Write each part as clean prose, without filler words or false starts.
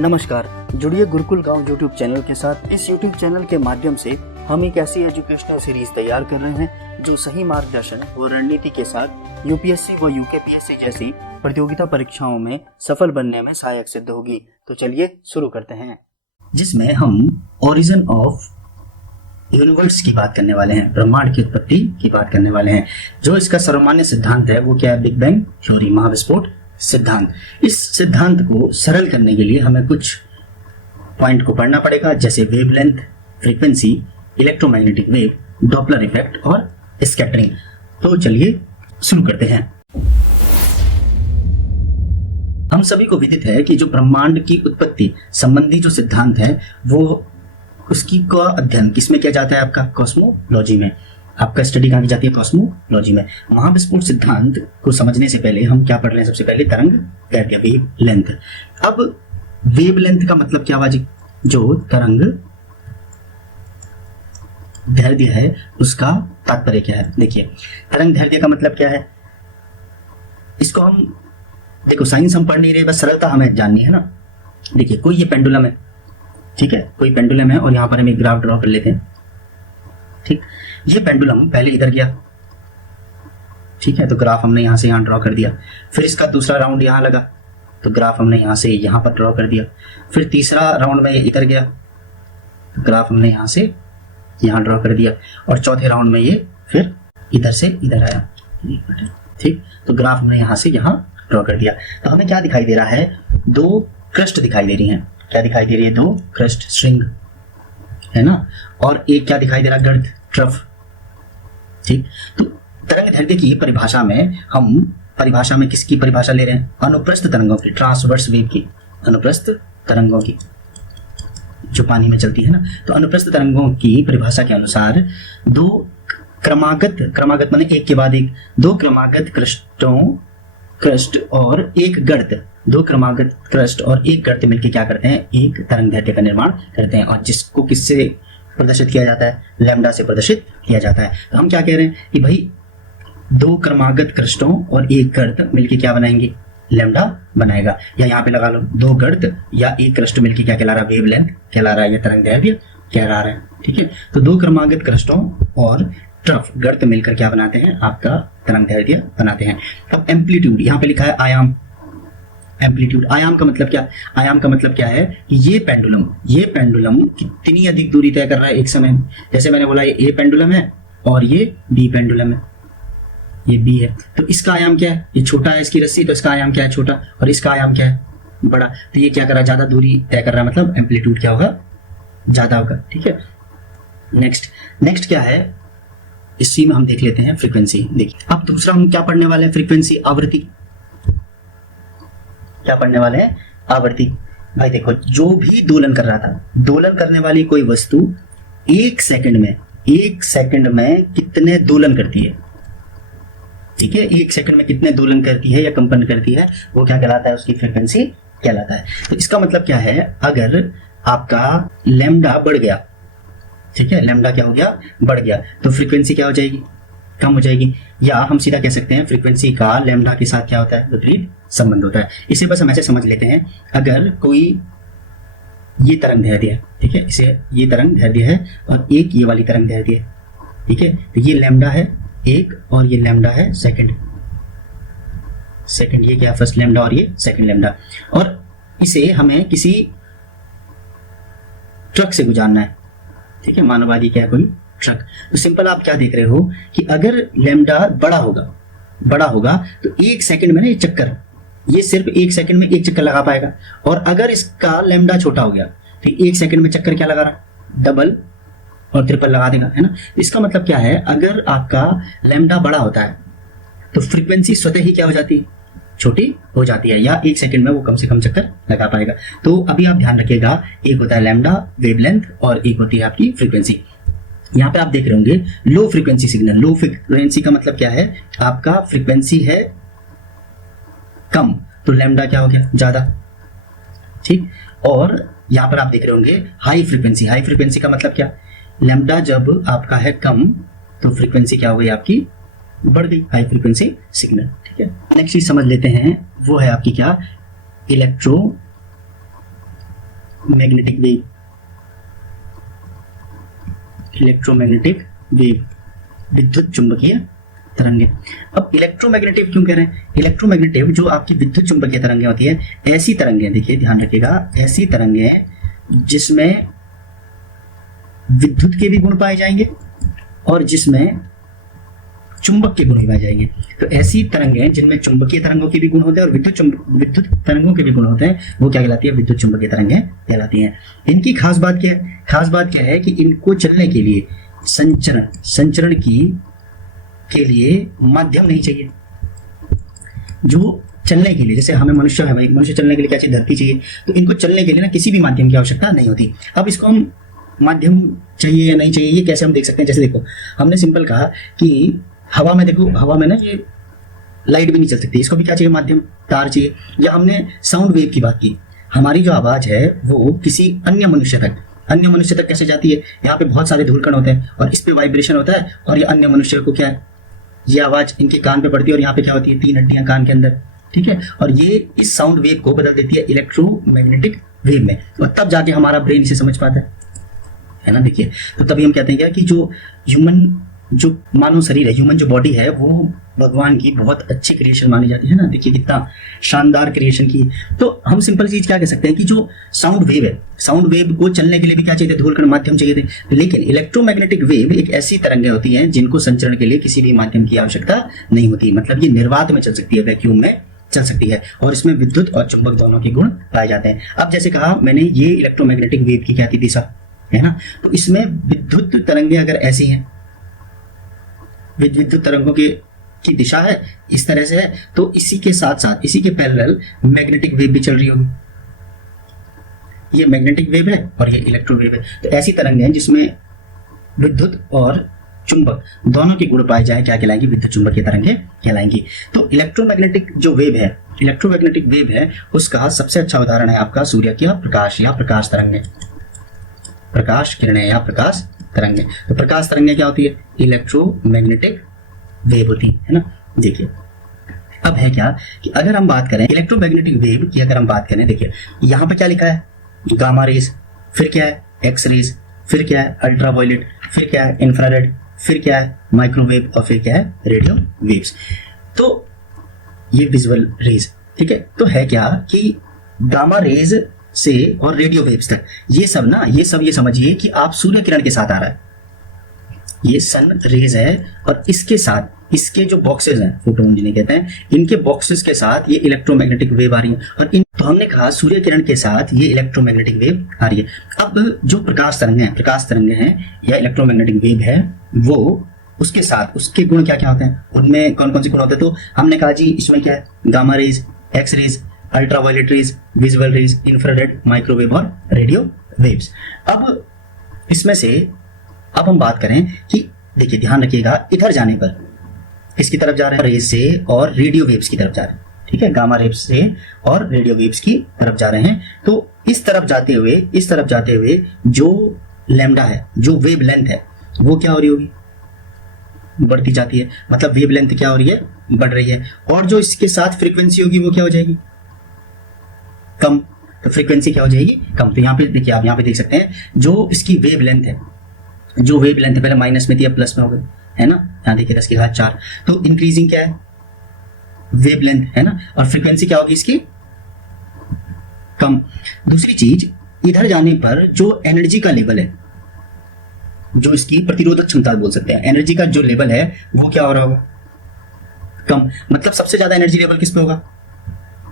नमस्कार, जुड़िए गुरुकुल गांव यूट्यूब चैनल के साथ। इस यूट्यूब चैनल के माध्यम से हम एक ऐसी एजुकेशनल सीरीज तैयार कर रहे हैं जो सही मार्गदर्शन व रणनीति के साथ यूपीएससी व यूकेपीएससी जैसी प्रतियोगिता परीक्षाओं में सफल बनने में सहायक सिद्ध होगी। तो चलिए शुरू करते हैं, जिसमें हम ओरिजिन ऑफ यूनिवर्स की बात करने वाले हैं, ब्रह्मांड की उत्पत्ति की बात करने वाले हैं। जो इसका सर्वमान्य सिद्धांत है वो क्या है? बिग बैंग थ्योरी, महाविस्फोट सिद्धांत। इस सिद्धांत को सरल करने के लिए हमें कुछ पॉइंट को पढ़ना पड़ेगा, जैसे wavelength, frequency, electromagnetic wave, Doppler effect और स्कैटरिंग। तो चलिए शुरू करते हैं। हम सभी को विदित है कि जो ब्रह्मांड की उत्पत्ति संबंधी जो सिद्धांत है वो उसकी का अध्ययन किसमें किया जाता है? आपका कॉस्मोलॉजी में। आपका स्टडी कहाँ की जाती है? कॉस्मोलॉजी में। महाविस्फोट सिद्धांत को समझने से पहले हम क्या पढ़ रहे हैं? सबसे पहले तरंग दैर्ध्य, वेव लेंथ। अब वेव लेंथ का मतलब क्या हुआ जी? जो तरंग दैर्ध्य है उसका तात्पर्य क्या है? देखिए, तरंग दैर्ध्य का मतलब क्या है? इसको हम देखो, साइंस हम पढ़ नहीं रहे, बस सरलता हमें जाननी है ना। देखिए, कोई ये पेंडुलम है, ठीक है, कोई पेंडुलम है और यहाँ पर हम एक ग्राफ ड्रॉ कर लेते हैं। ठीक, ये पेंडुलम पहले इधर गया, ठीक है, तो ग्राफ हमने यहाँ से यहाँ ड्रॉ कर दिया। फिर इसका दूसरा राउंड यहाँ लगा, तो ग्राफ हमने यहाँ से यहाँ पर ड्रॉ कर दिया। फिर तीसरा राउंड में ये इधर गया, तो ग्राफ हमने यहाँ से यहाँ ड्रॉ कर दिया। और चौथे राउंड में ये फिर इधर से इधर आया, ठीक, तो ग्राफ हमने यहाँ से यहाँ ड्रॉ कर दिया। तो हमें क्या दिखाई दे रहा है? दो क्रस्ट दिखाई दे रही हैं। क्या दिखाई दे रही है? दो क्रस्ट, स्ट्रिंग है ना, और एक क्या दिखाई दे रहा है? गर्त, ट्रफ। ठीक, तो तरंग दैर्ध्य की परिभाषा में हम परिभाषा में किसकी परिभाषा ले रहे हैं? अनुप्रस्थ तरंगों की, ट्रांसवर्स वेव की, अनुप्रस्थ तरंगों की जो पानी में चलती है ना। तो अनुप्रस्थ तरंगों की परिभाषा के अनुसार दो क्रमागत माने एक के बाद एक, दो क्रमागत क्रस्ट और एक गर्त, दो क्रमागत क्रस्ट और एक गर्त मिलकर क्या करते हैं? एक तरंग दैर्ध्य का निर्माण करते हैं, और जिसको किससे प्रदर्शित किया जाता है? लैम्डा से प्रदर्शित किया जाता है। तो हम क्या कह रहे हैं कि भाई दो क्रमागत क्रस्टों और एक गर्त मिलकर क्या बनाएंगे? लैम्डा बनाएगा। या यहाँ पे लगा लो, दो गर्त या एक क्रस्ट मिलकर क्या कहला रहा है? वेवलेंथ कहला रहा है, या तरंग दैर्ध्य कहला रहा है। ठीक है, तो दो क्रमागत क्रस्टों और ट्रफ, गर्त मिलकर क्या बनाते हैं? आपका तरंग दैर्ध्य बनाते हैं। अब एम्पलीट्यूड, यहाँ पे लिखा है आयाम। एम्पलीट्यूड, आयाम का मतलब क्या? आयाम का मतलब क्या है कि ये पेंडुलम कितनी अधिक दूरी तय कर रहा है एक समय में। जैसे मैंने बोला, ये ए पेंडुलम है और ये बी पेंडुलम है, ये बी है, तो इसका आयाम क्या है? ये छोटा है इसकी रस्सी, तो इसका आयाम क्या है? छोटा, और इसका आयाम क्या है? बड़ा। तो ये क्या कर रहा है? ज्यादा दूरी तय कर रहा है, मतलब एम्पलीट्यूड क्या होगा? ज्यादा होगा। ठीक है, नेक्स्ट क्या है? इसी में हम देख लेते हैं फ्रीक्वेंसी। देखिए, अब दूसरा हम क्या पढ़ने वाले हैं? फ्रीक्वेंसी, आवृत्ति। क्या पढ़ने वाले हैं? आवृत्ति। भाई देखो, जो भी दोलन कर रहा था, दोलन करने वाली कोई वस्तु एक सेकंड में कितने दोलन करती है? ठीक है, एक सेकंड में कितने दोलन करती है या कंपन करती है, वो क्या कहलाता है? उसकी फ्रीक्वेंसी कहलाता है। तो इसका मतलब क्या है? अगर आपका लैम्डा बढ़ गया, ठीक है, लैम्डा क्या हो गया? बढ़ गया, तो फ्रीक्वेंसी क्या हो जाएगी? कम हो जाएगी। या हम सीधा कह सकते हैं फ्रीक्वेंसी का लैम्डा के साथ क्या होता है? विपरीत संबंध होता है। इसे बस हम ऐसे समझ लेते हैं, अगर कोई ये तरंग दैर्ध्य है, ठीक है, इसे ये तरंग दैर्ध्य है और एक ये वाली तरंग दैर्ध्य है, ठीक है, तो ये लैम्डा है एक और ये लैम्डा है सेकंड, ये क्या? फर्स्ट लैम्डा और ये सेकंड लैम्डा। और इसे हमें किसी ट्रक से गुजारना है, ठीक है, मानववादी क्या है? कोई ट्रक। तो सिंपल आप क्या देख रहे हो कि अगर लैम्डा बड़ा होगा तो एक सेकंड में ना ये चक्कर, ये सिर्फ एक सेकंड में एक चक्कर लगा पाएगा। और अगर इसका लैम्डा छोटा हो गया तो एक सेकंड में चक्कर क्या लगा रहा? डबल और ट्रिपल लगा देगा, है ना। इसका मतलब क्या है? अगर आपका लैम्डा बड़ा होता है तो फ्रीक्वेंसी स्वतः ही क्या हो जाती है? छोटी हो जाती है, या एक सेकंड में वो कम से कम चक्कर लगा पाएगा। तो अभी आप ध्यान रखिएगा, एक होता है लैम्डा वेवलेंथ और एक होती है आपकी फ्रीक्वेंसी। यहाँ पे आप देख रहे होंगे low frequency signal. Low frequency का मतलब क्या है? आपका फ्रीक्वेंसी है कम, तो लैम्डा क्या हो गया? ज्यादा, ठीक। और यहाँ पर आप देख रहे होंगे हाई फ्रीक्वेंसी का मतलब क्या? लैम्डा जब आपका है कम तो फ्रीक्वेंसी क्या हो गई? आपकी बढ़ गई, हाई फ्रीक्वेंसी सिग्नल। ठीक है, नेक्स्ट चीज समझ लेते हैं, वो है आपकी क्या? इलेक्ट्रोमैग्नेटिक वेव, इलेक्ट्रोमैग्नेटिक वेव, विद्युत चुंबकीय तरंगे। अब इलेक्ट्रोमैग्नेटिव क्यों कह रहे हैं? इलेक्ट्रोमैग्नेटिव जो आपकी विद्युत चुंबकीय तरंगे होती है, ऐसी तरंगे, देखिए ध्यान रखिएगा, ऐसी तरंगे जिसमें विद्युत के भी गुण पाए जाएंगे और जिसमें चुंबक के गुण भी पाए जाएंगे। तो ऐसी तरंगें जिनमें चुंबकीय तरंगों के भी गुण होते हैं और विद्युत तरंगों के भी गुण होते हैं, वो क्या कहलाती है? विद्युत चुंबकीय तरंगें कहलाती हैं। इनकी खास बात क्या है? खास बात क्या है कि इनको चलने के लिए संचरण के लिए माध्यम नहीं चाहिए। जो चलने के लिए, जैसे हमें मनुष्य है भाई, मनुष्य चलने के लिए क्या चाहिए? धरती चाहिए। तो इनको चलने के लिए ना किसी भी माध्यम की आवश्यकता नहीं होती। अब इसको हम माध्यम चाहिए या नहीं चाहिए, ये कैसे हम देख सकते हैं? जैसे देखो, हमने सिंपल कहा कि हवा में, देखो हवा में ना ये लाइट भी नहीं चल सकती, इसको भी क्या चाहिए? माध्यम, तार चाहिए। या हमने साउंड वेव की बात की, हमारी जो आवाज है वो किसी अन्य मनुष्य तक कैसे जाती है? यहाँ पे बहुत सारे धूलकण होते हैं और इस पे वाइब्रेशन होता है और ये अन्य मनुष्य को क्या है, ये आवाज इनके कान पे पड़ती है और यहाँ पे क्या होती है? 3 हड्डियां कान के अंदर, ठीक है। और ये इस साउंड वेव को बदल देती है इलेक्ट्रोमैग्नेटिक वेव में, और तब जाके हमारा ब्रेन इसे समझ पाता है ना। देखिए, तो तभी हम कहते हैं क्या कि जो मानव शरीर है, ह्यूमन जो बॉडी है, वो भगवान की बहुत अच्छी क्रिएशन मानी जाती है ना। देखिए कितना शानदार क्रिएशन की। तो हम सिंपल चीज क्या कह सकते हैं कि जो साउंड वेव है, साउंड वेव को चलने के लिए भी क्या चाहिए थे? धूलकण, माध्यम चाहिए थे। लेकिन इलेक्ट्रोमैग्नेटिक वेव एक ऐसी तरंगें होती हैं जिनको संचरण के लिए किसी भी माध्यम की आवश्यकता नहीं होती। मतलब ये निर्वात में चल सकती है, वैक्यूम में चल सकती है, और इसमें विद्युत और चुंबक दोनों के गुण पाए जाते हैं। अब जैसे कहा मैंने, ये इलेक्ट्रोमैग्नेटिक वेव की क्या थी? दिशा है ना। तो इसमें विद्युत तरंगें अगर ऐसी हैं, विद्युत तरंगों की दिशा है इस तरह से है, तो इसी के साथ साथ, इसी के पैरेलल मैग्नेटिक वेव भी चल रही होगी। ये मैग्नेटिक वेव है और ये इलेक्ट्रो वेव है। तो ऐसी तरंगें हैं जिसमें विद्युत और चुंबक दोनों के गुण पाए जाए, क्या कहलाएंगी? विद्युत चुंबकीय तरंगें कहलाएंगी। तो इलेक्ट्रोमैग्नेटिक जो वेव है, इलेक्ट्रोमैग्नेटिक वेव है, उसका सबसे अच्छा उदाहरण है आपका सूर्य का प्रकाश या प्रकाश तरंगें, प्रकाश किरणें या प्रकाश तरंगें। तो प्रकाश तरंगें क्या होती है? इलेक्ट्रोमैग्नेटिक वेव होती है ना। देखिए, अब है क्या कि अगर हम बात करें इलेक्ट्रोमैग्नेटिक वेव की, अगर हम बात करें, देखिए यहाँ पे क्या लिखा है? गामा रेज, फिर क्या है? एक्स रेज, फिर क्या है? अल्ट्रावायलेट, फिर क्या है? इंफ्रारेड, फिर क्या है? माइक्रोवेव, और फिर क्या है? Radio waves. तो ये विजुअल रेज, ठीक है। तो है क्या कि गामा रेज से और रेडियो वेव्स तक, ये सब ये समझिए कि आप सूर्य किरण के साथ आ रहा है, ये सन रेज है, और इसके साथ इसके जो बॉक्सेस हैं, फोटोन जिन्हें कहते हैं, इनके बॉक्सेस के साथ ये इलेक्ट्रोमैग्नेटिक वेव आ रही है। और तो हमने कहा सूर्य किरण के साथ ये इलेक्ट्रोमैग्नेटिक वेव आ रही है। अब जो प्रकाश तरंगें हैं या इलेक्ट्रोमैग्नेटिक वेव है, वो उसके साथ उसके गुण क्या क्या होते हैं? उनमें कौन कौन से गुण होते हैं? तो हमने कहा जी इसमें क्या है? Gamma rays, X rays, ultraviolet rays, visual rays, infrared, microwave और रेडियो वेव्स। अब इसमें से अब हम बात करें कि देखिए ध्यान रखिएगा, इधर जाने पर किसकी तरफ जा रहे हैं? रेज से और रेडियो वेव्स की तरफ जा रहे हैं, ठीक है। गामा रेज से और रेडियो वेव्स की तरफ जा रहे हैं। तो इस तरफ जाते हुए जो लैम्डा है, जो वेव लेंथ है, वो क्या हो रही होगी? बढ़ती जाती है। मतलब वेव लेंथ क्या हो रही है? बढ़ रही है। और जो इसके साथ फ्रीक्वेंसी होगी वो क्या हो जाएगी? कम। तो फ्रीक्वेंसी क्या हो जाएगी? कम। तो यहाँ पे देखिए, आप यहाँ पे देख सकते हैं जो इसकी वेव लेंथ है, पहले माइनस में थी, अब प्लस में हो गई, है ना। यहाँ देखिए 10⁴। तो इंक्रीजिंग क्या है? वेव लेंथ, है ना। और फ्रीक्वेंसी क्या होगी इसकी? कम। दूसरी चीज, इधर जाने पर जो एनर्जी का लेवल है, जो इसकी प्रतिरोधक क्षमता बोल सकते हैं, एनर्जी का जो लेवल है वो क्या हो रहा होगा? कम। मतलब सबसे ज्यादा एनर्जी लेवल किस पे होगा?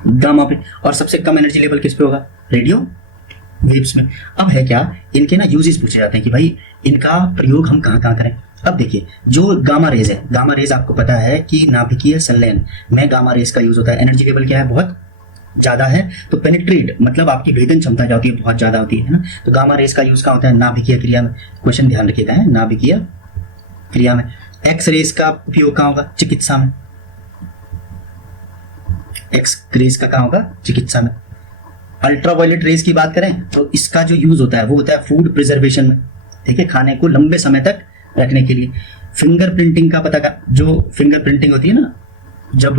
गामा पे। और सबसे कम एनर्जी लेवल किस पे होगा? रेडियो वेव्स में। अब है क्या, इनके ना यूजेस पूछे जाते हैं कि भाई इनका प्रयोग हम कहाँ कहाँ करें। अब देखिए, जो गामा रेज है, गामा रेज आपको पता है कि नाभिकीय संलयन में गामा रेज का यूज होता है। एनर्जी लेवल क्या है? बहुत ज्यादा है। तो पेनिट्रेट मतलब आपकी भेदन क्षमता जो होती है बहुत ज्यादा होती है ना। तो गामा रेज का यूज कहाँ होता है? नाभिकीय क्रिया में। क्वेश्चन ध्यान रखिएगा, है नाभिकीय क्रिया में। एक्स रेज का उपयोग कहाँ होगा? चिकित्सा में। एक्स रेज का कहाँ होगा? चिकित्सा में। अल्ट्रावायलेट रेज की बात करें तो इसका जो यूज होता है वो होता है फूड प्रिजर्वेशन में, ठीक है, खाने को लंबे समय तक रखने के लिए। फिंगर प्रिंटिंग का पता का, जो फिंगर प्रिंटिंग होती है ना, जब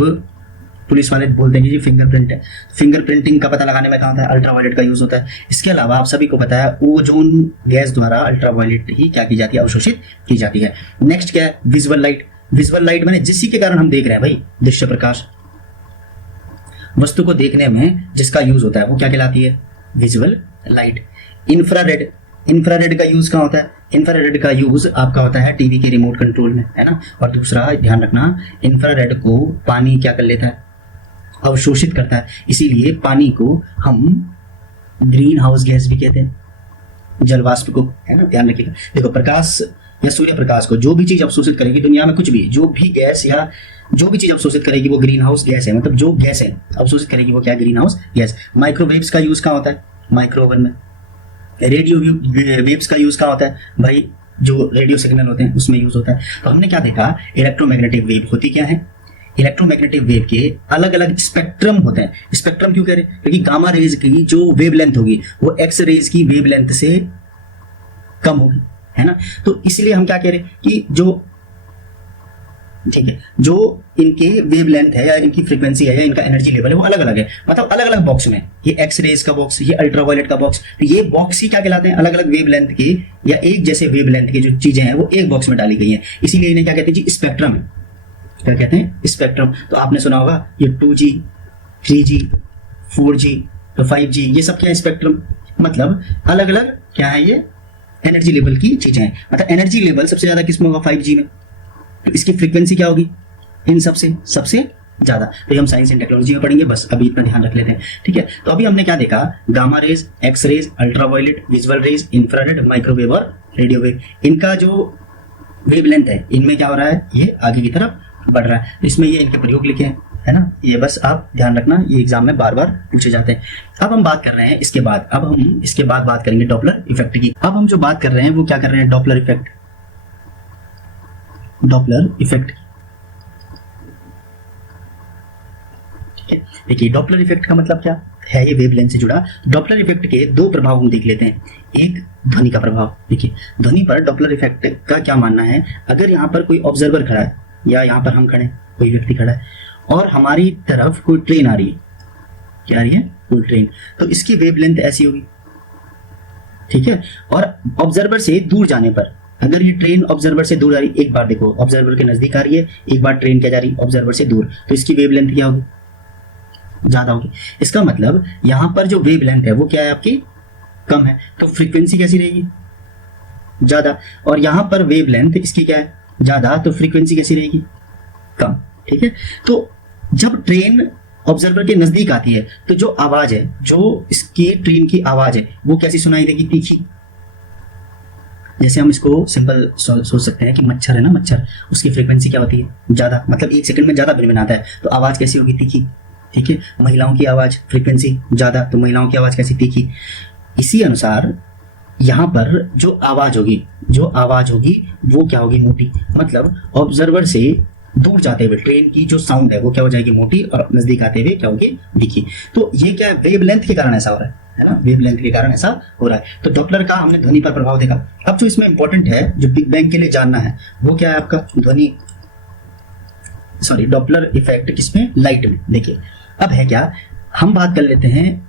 पुलिस वाले बोलते हैं कि जी फिंगरप्रिंट है, फिंगरप्रिंटिंग का पता लगाने में कहाँ होता है, अल्ट्रावायलेट का यूज होता है। इसके अलावा आप सभी को पता है ओजोन गैस द्वारा अल्ट्रावायलेट ही क्या की जाती है, अवशोषित की जाती है। नेक्स्ट क्या है, विजुअल लाइट। विजुअल लाइट मैंने जिसी के कारण हम देख रहे हैं भाई, दृश्य प्रकाश, वस्तु को देखने में जिसका यूज होता है वो क्या कहलाती है, विजुअल लाइट। इंफ्रारेड, इंफ्रारेड का यूज कहाँ होता है, इंफ्रारेड का यूज आपका होता है टीवी के रिमोट कंट्रोल में, है ना। और दूसरा ध्यान रखना, इंफ्रारेड को पानी क्या कर लेता है, अवशोषित करता है, इसीलिए पानी को हम ग्रीन हाउस गैस भी कहते हैं, जलवाष्प को, है ना, ध्यान रखिएगा। देखो प्रकाश या सूर्य प्रकाश को जो भी चीज अवशोषित करेगी दुनिया में, कुछ भी जो भी गैस या जो भी चीज अवशोषित करेगी वो ग्रीन हाउस गैस है, मतलब जो गैस है अवशोषित करेगी वो क्या, ग्रीन हाउस गैस। माइक्रोवेव्स का यूज कहाँ होता है, माइक्रोवेव में। रेडियो वेव्स का यूज कहाँ होता है भाई, जो रेडियो सिग्नल होते हैं उसमें यूज होता है। तो हमने क्या देखा, इलेक्ट्रोमैग्नेटिक वेव होती क्या है, इलेक्ट्रोमैग्नेटिक वेव के अलग अलग स्पेक्ट्रम होते हैं। स्पेक्ट्रम क्यों कह रहे हैं, क्योंकि गामा रेज की जो वेवलेंथ होगी वो एक्स रेज की वेवलेंथ से कम होगी, है ना। तो इसलिए हम क्या कह रहे हैं कि जो, ठीक है, जो इनके वेवलेंथ है या इनकी फ्रीक्वेंसी है या इनका एनर्जी लेवल है वो अलग अलग है, मतलब अलग अलग बॉक्स में, ये एक्स रेज का बॉक्स, ये अल्ट्रावायलेट का बॉक्स, तो ये बॉक्स ही क्या कहलाते हैं, अलग अलग वेवलेंथ के या एक जैसे वेवलेंथ की जो चीजें हैं वो एक बॉक्स में डाली गई हैं, इसीलिए इन्हें क्या कहते हैं जी, स्पेक्ट्रम है। क्या कहते हैं, स्पेक्ट्रम। तो आपने सुना होगा ये 2G, 3G, 4G, तो 5G, ये सब क्या है, स्पेक्ट्रम, मतलब अलग अलग क्या है, ये एनर्जी लेवल की चीजें हैं। मतलब एनर्जी लेवल सबसे ज्यादा किसमें होगा, 5G में, तो इसकी फ्रीक्वेंसी क्या होगी, इन सबसे सबसे ज्यादा। तो हम साइंस एंड टेक्नोलॉजी में पढ़ेंगे, बस अभी इतना ध्यान रख लेते हैं, ठीक है। तो अभी हमने क्या देखा, gamma rays, X rays, ultraviolet, visual rays, infrared, microwave और रेडियो वेव, इनका जो वेवलेंथ है इनमें क्या हो रहा है, ये आगे की तरफ बढ़ रहा है। तो इसमें ये इनके प्रयोग लिखे हैं, है ना, ये बस आप ध्यान रखना, ये एग्जाम में बार बार पूछे जाते हैं। अब हम बात कर रहे हैं इसके बाद, अब हम इसके बाद बात करेंगे डॉपलर इफेक्ट की। अब हम जो बात कर रहे हैं वो क्या कर रहे हैं, डॉपलर इफेक्ट, डॉपलर इफेक्ट। ठीक है, देखिए डॉपलर इफेक्ट का मतलब क्या है, ये वेवलेंथ से जुड़ा। डॉपलर इफेक्ट के दो प्रभाव हम देख लेते हैं, एक ध्वनि का प्रभाव। देखिए ध्वनि पर डॉपलर इफेक्ट का क्या मानना है, अगर यहाँ पर कोई ऑब्जर्वर खड़ा है या यहाँ पर हम खड़े, कोई व्यक्ति खड़ा है और हमारी तरफ कोई ट्रेन आ रही है, क्या आ रही है, कोई ट्रेन, तो इसकी वेवलेंथ ऐसी होगी, ठीक है। और ऑब्जर्वर से दूर जाने पर, अगर ये ट्रेन ऑब्जर्वर से दूर आ रही, एक बार देखो ऑब्जर्वर के नजदीक आ रही है, एक बार ट्रेन क्या जा रही है, ऑब्जर्वर से दूर, तो इसकी वेवलेंथ क्या होगी, ज्यादा होगी। इसका मतलब यहां पर जो वेवलेंथ है वो क्या है आपकी, कम है, तो फ्रीक्वेंसी कैसी रहेगी, ज्यादा। और यहां पर वेवलेंथ इसकी क्या है, ज्यादा, तो फ्रीक्वेंसी कैसी रहेगी, कम, ठीक है। तो जब ट्रेन ऑब्जर्वर के नजदीक आती है तो जो आवाज है, जो इसकी ट्रेन की आवाज है वो कैसी सुनाई देगी, तीखी। जैसे हम इसको सिंपल सोच सकते हैं कि मच्छर है ना, मच्छर, उसकी फ्रीक्वेंसी क्या होती है, ज्यादा, मतलब 1 सेकंड में ज्यादा भिनभिनाता है, तो आवाज कैसी होगी, तीखी, ठीक है। महिलाओं की आवाज फ्रीक्वेंसी ज्यादा, तो महिलाओं की आवाज कैसी, तीखी। इसी अनुसार यहाँ पर जो आवाज होगी, जो आवाज होगी वो क्या होगी, मोटी, मतलब ऑब्जर्वर से दूर जाते हुए ट्रेन की जो साउंड है वो क्या हो जाएगी, मोटी, और नजदीक आते हुए क्या होगी, तीखी। तो ये क्या है, वेवलेंथ के कारण ऐसा हो रहा है ना, वेवलेंथ के कारण ऐसा हो रहा है। तो डॉपलर का हमने ध्वनि पर प्रभाव देखा। अब जो इसमें इंपॉर्टेंट है, जो बिग बैंग के लिए जानना है, वो क्या है आपका, ध्वनि, सॉरी, डॉपलर इफेक्ट किसमें, लाइट में। देखिए अब है क्या, हम बात कर लेते हैं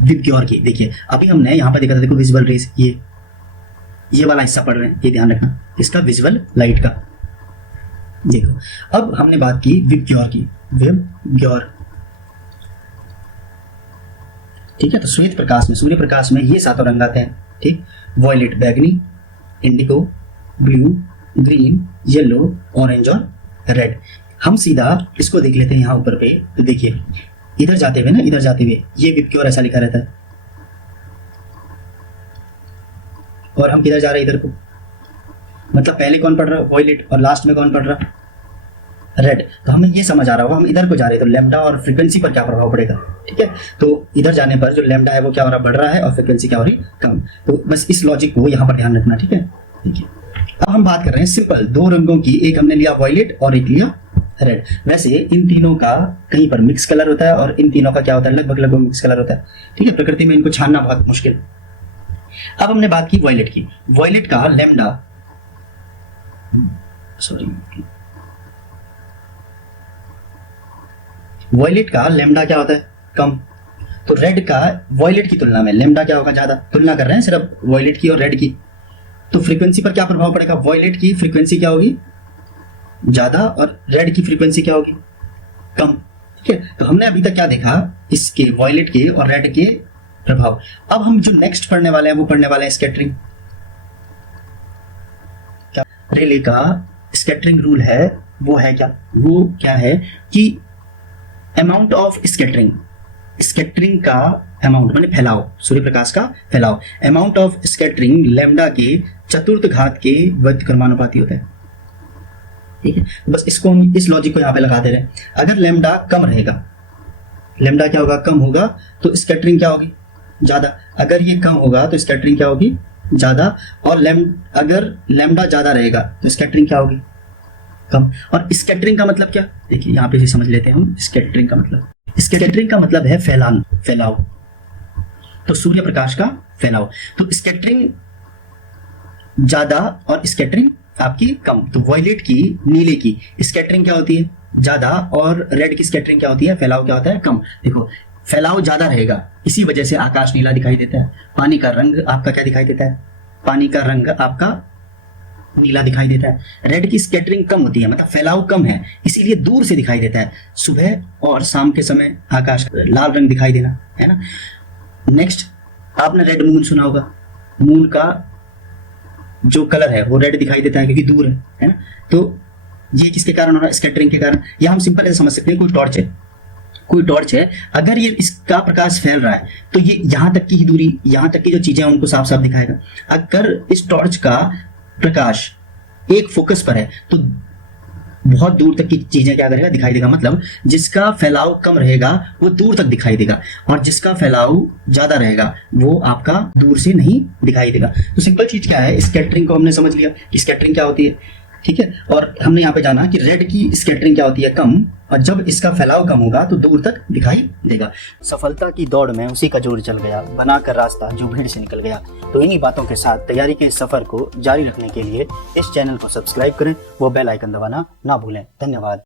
विबग्योर की। देखिए अभी हमने यहाँ पर देखा था, देखो विजुअल रेस, ये वाला हिस्सा पढ़ रहे हैं, ये ध्यान रखना, इसका विजुअल लाइट का। देखो अब हमने बात की विबग्योर की, विबग्योर, ठीक है। तो श्वेत प्रकाश में, सूर्य प्रकाश में ये सातों रंग आते हैं, ठीक, वॉयलेट बैगनी, Indigo, blue, green, yellow, orange और रेड। हम सीधा इसको देख लेते हैं यहाँ ऊपर पे, तो देखिए इधर जाते हुए ना, इधर जाते हुए ये विबग्योर ऐसा लिखा रहता है, और हम किधर जा रहे हैं, इधर को, मतलब पहले कौन पढ़ रहा है, वॉयलेट, और लास्ट में कौन पढ़ रहा है, रेड। तो हमें ये समझ आ रहा होगा हम इधर को जा रहे हैं, तो लैम्डा और फ्रीक्वेंसी पर क्या प्रभाव पड़ेगा, ठीक है। तो इधर जाने पर जो लैम्डा है वो क्या हो रहा है, बढ़ रहा है, और फ्रीक्वेंसी क्या हो रही, कम। तो बस इस लॉजिक को यहाँ पर ध्यान रखना, ठीक है। देखिए अब हम बात कर रहे हैं सिंपल दो रंगों की, एक हमने लिया वॉयलेट और एक लिया रेड। वैसे इन तीनों का कहीं पर मिक्स कलर होता है, और इन तीनों का क्या होता है, लगभग लगभग मिक्स कलर होता है, ठीक है। प्रकृति में इनको छानना बहुत मुश्किल। अब हमने बात की वॉयलेट की, वॉयलेट का लैम्डा, सॉरी, वॉयलेट का लैम्डा क्या होता है, कम। तो रेड का वॉयलेट की तुलना में लैम्डा क्या होगा, ज्यादा। तुलना कर रहे हैं सिर्फ वॉयलेट की और रेड की। तो फ्रीक्वेंसी पर क्या प्रभाव पड़ेगा, वॉयलेट की फ्रीक्वेंसी क्या होगी, ज्यादा, और रेड की फ्रीक्वेंसी क्या होगी, कम। ठीक है, तो हमने अभी तक क्या देखा, इसके वॉयलेट के और रेड के प्रभाव। अब हम जो नेक्स्ट पढ़ने वाले हैं वो पढ़ने वाले हैं स्कैटरिंग। क्या रेले का स्कैटरिंग रूल है, वो है क्या, वो क्या है कि अमाउंट ऑफ स्कैटरिंग, स्कैटरिंग का अमाउंट माने फैलाव, सूर्य प्रकाश का फैलाव, अमाउंट ऑफ स्कैटरिंग लैम्डा के चतुर्थ घात के व्युत्क्रमानुपाती होता है। ठीक है, बस इसको हम इस लॉजिक को यहाँ पे लगा दे रहे हैं। अगर लैम्डा कम रहेगा, लैम्डा क्या होगा, कम होगा, तो स्कैटरिंग क्या होगी, ज्यादा। अगर ये कम होगा तो स्कैटरिंग क्या होगी, ज्यादा। और अगर लैम्डा ज्यादा रहेगा तो स्कैटरिंग क्या होगी, कम। और स्कैटरिंग का मतलब क्या, देखिए यहाँ पे समझ लेते हैं हम। स्कैटरिंग का मतलब, स्कैटरिंग का मतलब है फैलाव, तो सूर्य प्रकाश का फैलाव। तो स्कैटरिंग ज्यादा और स्कैटरिंग आपकी कम। तो वॉयलेट की, नीले की स्कैटरिंग क्या होती है, ज्यादा, और रेड की स्कैटरिंग क्या होती है, फैलाव क्या होता है, कम। देखो फैलाव ज्यादा रहेगा, इसी वजह से आकाश नीला दिखाई देता है। पानी का रंग आपका क्या दिखाई देता है, पानी का रंग आपका नीला दिखाई देता है। रेड की स्कैटरिंग कम होती है, मतलब फैलाव कम है, इसीलिए दूर से दिखाई देता है। सुबह और शाम के समय आकाश लाल रंग दिखाई देना, है ना। नेक्स्ट, आपने रेड मून सुना होगा। मून का जो कलर है वो रेड दिखाई देता है क्योंकि दूर है ना। तो ये किसके कारण हो रहा है, स्कैटरिंग के कारण। या हम सिंपल ऐसे समझ सकते हैं, कोई टॉर्च है, अगर ये इसका प्रकाश फैल रहा है तो ये यहाँ तक की ही दूरी, यहाँ तक की जो चीजें हैं उनको साफ साफ दिखाएगा। अगर इस टॉर्च का प्रकाश एक फोकस पर है तो बहुत दूर तक की चीजें क्या करेगा, दिखाई देगा। मतलब जिसका फैलाव कम रहेगा वो दूर तक दिखाई देगा, और जिसका फैलाव ज्यादा रहेगा वो आपका दूर से नहीं दिखाई देगा। तो सिंपल चीज क्या है, स्कैटरिंग को हमने समझ लिया कि स्कैटरिंग क्या होती है। ठीक है, और हमने यहाँ पे जाना कि रेड की स्कैटरिंग क्या होती है, कम, और जब इसका फैलाव कम होगा तो दूर तक दिखाई देगा। सफलता की दौड़ में उसी का जोर चल गया, बनाकर रास्ता जो भीड़ से निकल गया। तो इन्हीं बातों के साथ तैयारी के इस सफर को जारी रखने के लिए इस चैनल को सब्सक्राइब करें, वो बेल आइकन दबाना ना भूलें। धन्यवाद।